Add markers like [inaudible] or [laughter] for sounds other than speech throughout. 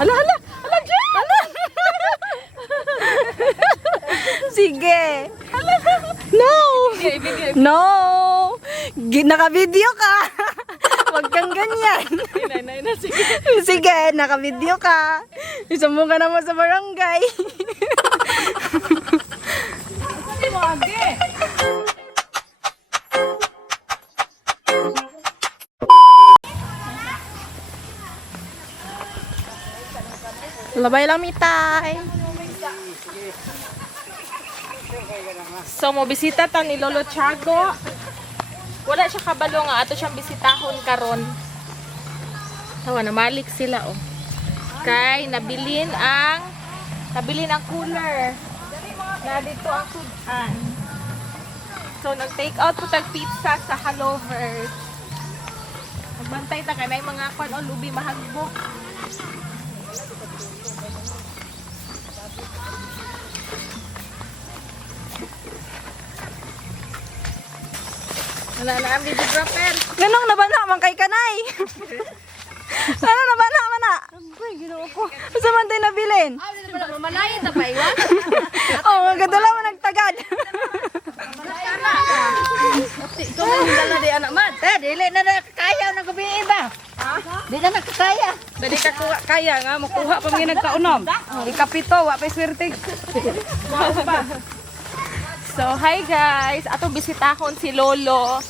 Hala, hala! Hala, Jen! Hala! Sige! No! No! Gi- Naka-video ka! Huwag kang ganyan. Sige, naka-video ka. Isumbong ka naman sa barangay. Labay lang mitay. So, mo bisita ta ni Lolo Tiago. Wala siya kabalo nga ato siyang bisitahon karon. Tawa na malik sila oh. Kay nabilin ang nabilin ang cooler. Na dito ang sudan. So nag-take out po tag pizza sa Hallovers. Magbantay ta kanay mga kwan o lubi mahagbok. Wala na ang videographer. Ganong nabana man kay kanay. [laughs] Ano nabana man na? Ay, ginoo ko. Sa man tayo nabilin? Malayo na pa iwan. Oh, magdala mo nagtagad. Ikaw na yung dala di anak man. Eh, dili na nakakaya ng gabi iba. Di na nakakaya. Dali ka kuha, kaya nga, makuha pa mga nagkaunom. Ikapito, wa pa swerte. So, hi guys. Ato bisitahon si Lolo.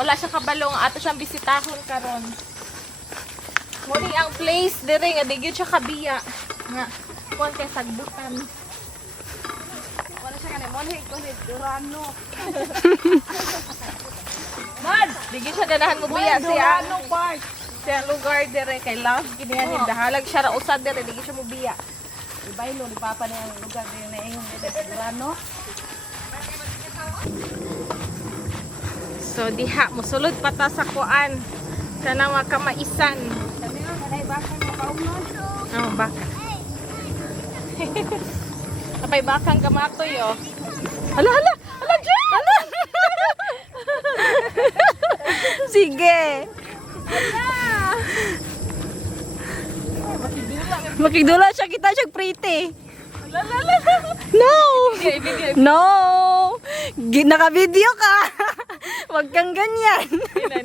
Wala siya kabalong. Ato siyang bisitahon karon. Muli ang place dire nga di siya kabiya. Nga kuan kay sagbutan. Wala siya kanay muli ko ni Durano. Mad, di siya ganahan mo biya siya. Durano Park. Siya lugar dire kay love gini yan dahalag siya ra usad dire di siya mo biya. Ibaylo ni papa na yung lugar din na yung Durano. So diha mosulod pa ta sa kuan kanang mga kamaisan. Kami nga kanay bakang makaumon. Oh, baka. Kapay bakang kamatoy, oh. Hala, hala! Hala, Jen! Hala! [laughs] Sige! Makigdula siya kita siya pretty. No! No! Naka-video ka! [laughs] Huwag kang ganyan.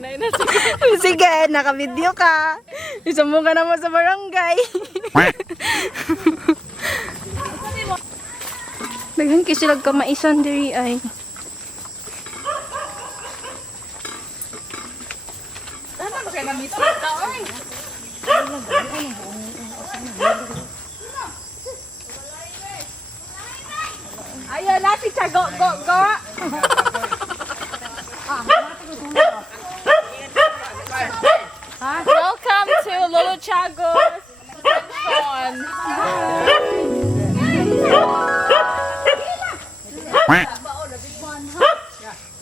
[laughs] Sige, naka-video ka. Isumbong ka naman sa barangay. [laughs] Daghan kay sila kamaisan diri ay. Ano ba kayo namisita? Oy! Ayun, natin siya. Go, go, go. Welcome to Lolo Chago's Sean.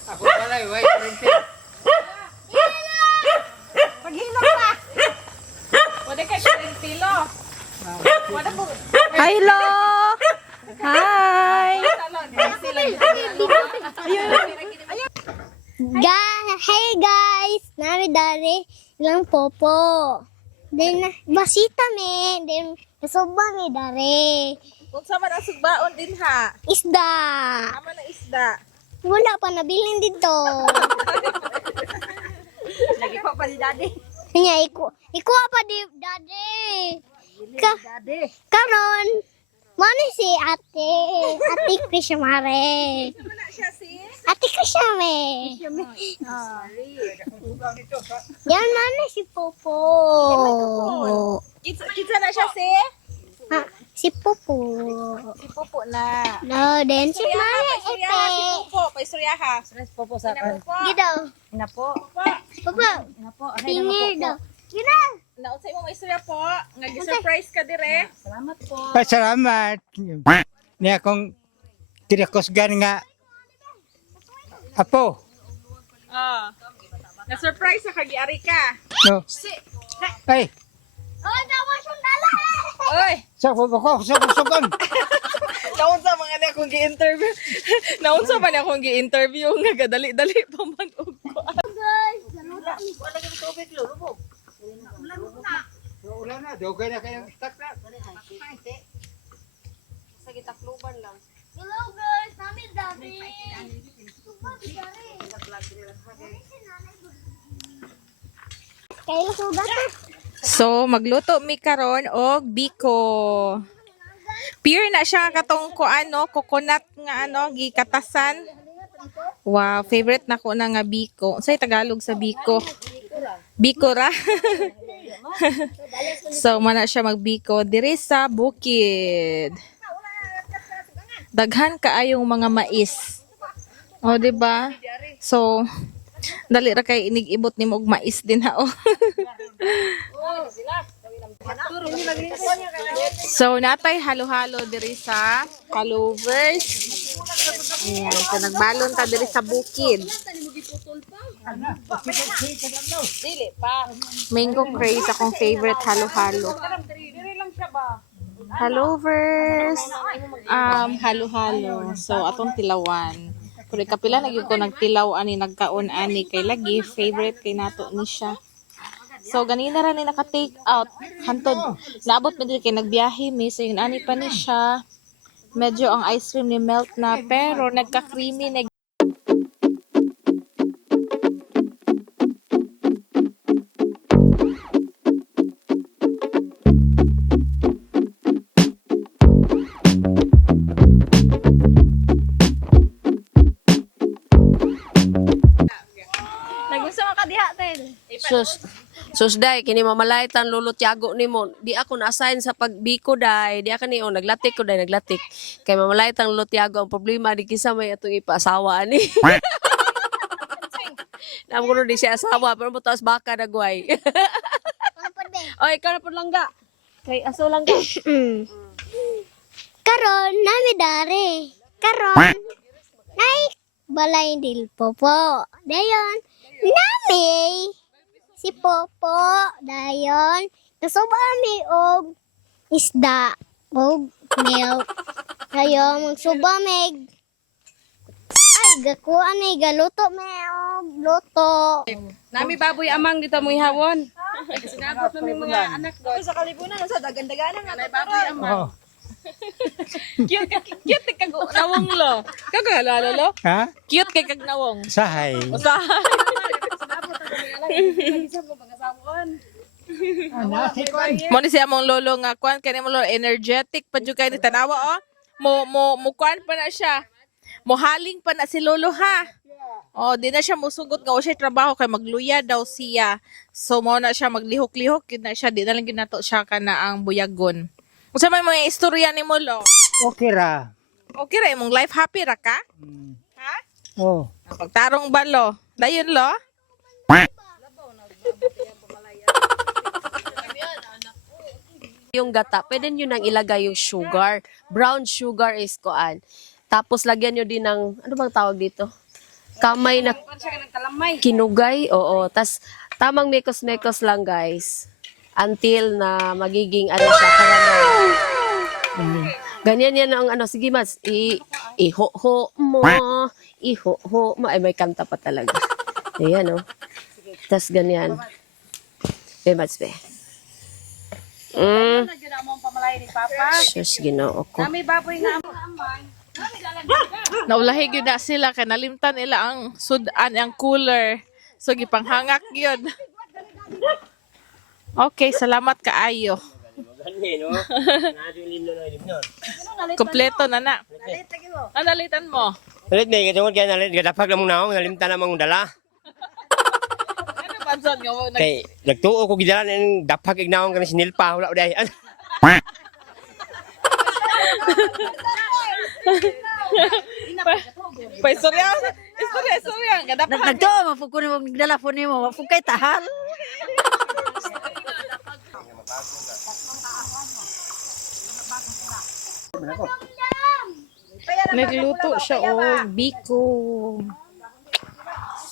Ako pala, white pa. Wala kay Pilintilo. Wala. Hello! Hi! Ga hey guys, nami dari popo. Then basita me, then nasuba mi dari. Kung sa man ang sugbaon din ha. Isda. Tama na isda. Wala pa nabilin dito. [laughs] Lagi pa pa ni daddy. Kanya iku, iku apa di dade? Ka, Daddy. karon, mana si ate? Ate Krisha Mare. Wala siya si... Ate Krisha me. Yan mana si Popo. Kitsa, kitsa na siya si... Ha, si Popo. Si Pupo na. No, then si Mare Paistorya ha, si Epe. Pupo. Paistorya ha. Stress po po sa kan. Gito. Ina po. Papa, Ina po. Ay, tingin na daw. Gina. Naunsay mo maistorya po. Nga-surprise ka dire. Salamat po. Pasalamat. Ni akong tinakusgan nga. Apo. Ah. Na-surprise sa kagi-ari ka. No. Ay, Oh, dawa sundala. Oy! sa ko ko sa kusugon. Naunsa mga na akong gi-interview. Naunsa pa na akong gi-interview nga gadali-dali pa man og kuan. Wala na, dugay na kayong stock na. Hello guys, namin dati. Kaya sugat eh. So, magluto mi karon og biko. Pure na siya katong ko ano, coconut nga ano, gikatasan. Wow, favorite na ko na nga biko. Say Tagalog sa biko. Biko ra. [laughs] so, mana siya magbiko diri sa bukid. Daghan kaayong mga mais. O, di ba? So, dali ra kay inigibot nimo og mais din ha oh. So, natay halo-halo diri sa Calovers. Ayan, so nagbalon ta diri sa bukid. Mango craze akong favorite halo-halo. Halovers. Um, halo-halo. So, atong tilawan. Pero kapila na ko nagtilaw ani nagkaon ani kay lagi favorite kay nato ni siya. So ganina ra ni naka-take out. Hantod naabot diri kay nagbiyahe mi so yun ani pa ni siya. Medyo ang ice cream ni melt na pero nagka-creamy na Sus, sus day, kini mamalay tan lulo tiago nimo. Di ako na-assign sa pagbiko day. Di ako ni oh, naglatik ko day, naglatik. Kay mamalay tan lulo tiago ang problema di kisa may atong ipaasawa ani. [laughs] Nam ko di siya asawa pero mo taas baka dagway. Oy, ikaw na po lang ga. Kay aso lang ga. [coughs] Karon, nami dari. Karon, nay balay dil popo. Dayon, nami si popo. Dayon, nasuba mi og isda og milk. Dayon, magsuba mig ay, gakuan ay galuto me og luto. Nami baboy amang dito mo ihawon. Sinabot mo mga anak do. Sa kalibunan sa dagandaganan nga nay baboy amang. Oh. cute cute kag nawong lo. Kaga lalo lo. Ha? Cute kay kag nawong. Sahay. Usa. Ano, sikon. Mo ni siya mong lolo nga kwan kani mo lolo energetic pa jud kay ni tanawa oh. Mo mo mo kwan pa na siya. Mo haling pa na si lolo ha. Oh, di na siya musugot nga o siya trabaho kay magluya daw siya. So mo na siya maglihok-lihok yun na siya di na lang ginato siya kana ang buyagon. Unsa may mga istorya ni mo lo? Okay ra. Okay ra imong life happy ra ka? Mm. Ha? Oh. Ang Pagtarong ba lo? Dayon lo? [laughs] yung gata, pwede nyo nang ilagay yung sugar. Brown sugar is koan. Tapos lagyan nyo din ng, ano bang tawag dito? Kamay na kinugay. Oo. Tas tamang mekos-mekos lang guys. Until na magiging ano siya. caramel. Mm. Ganyan yan ang ano. Sige mas, i, iho-ho mo. Iho-ho mo. Ay, may kanta pa talaga. Ayan oh. Tas ganyan. Be, mas be. Mm. Shush, ginoo ko. Nami baboy nga amang. Naulahi gyud na sila kay nalimtan nila ang sudan ang cooler. So gipanghangak gyud. Okay, salamat kaayo. [laughs] Kompleto na na. Ano nalitan mo? Nalit na, katungod kaya nalit, gadapag na mong naong, nalimta na mong dala. Ano panson nga mo? Nag- Kay, nagtuo ko gidala ng dapag ignaong ka na sinilpa, wala ko dahi. Pa istorya, istorya, istorya. Gadapahan. Nagto, mapukun mo nagdala po nimo, mapukay tahal. Nagluto siya og biko.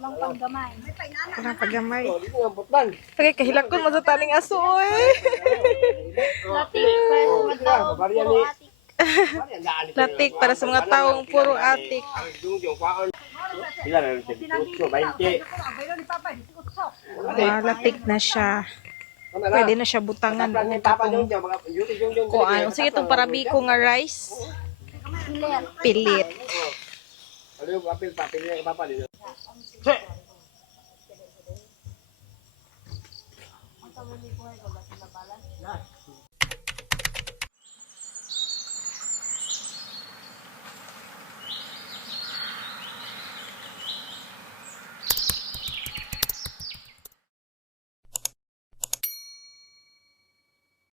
Walang pagamay. Oh, dito ang putlan. Pagay kahilakon mo sa taning aso eh. [laughs] Oh, sila, babaryan ni. Babaryan, daan ni- Latik para sa mga taong puro atik. Ang dung-dung, kwaon. Sila na rin, 18, 20. Ah, latik na siya. Ano? Pwede na siya butangan o katong mga kuan. Sige itong parabiko nga rice. Pilit. Ano yung apil, papil niya kay Papa dito.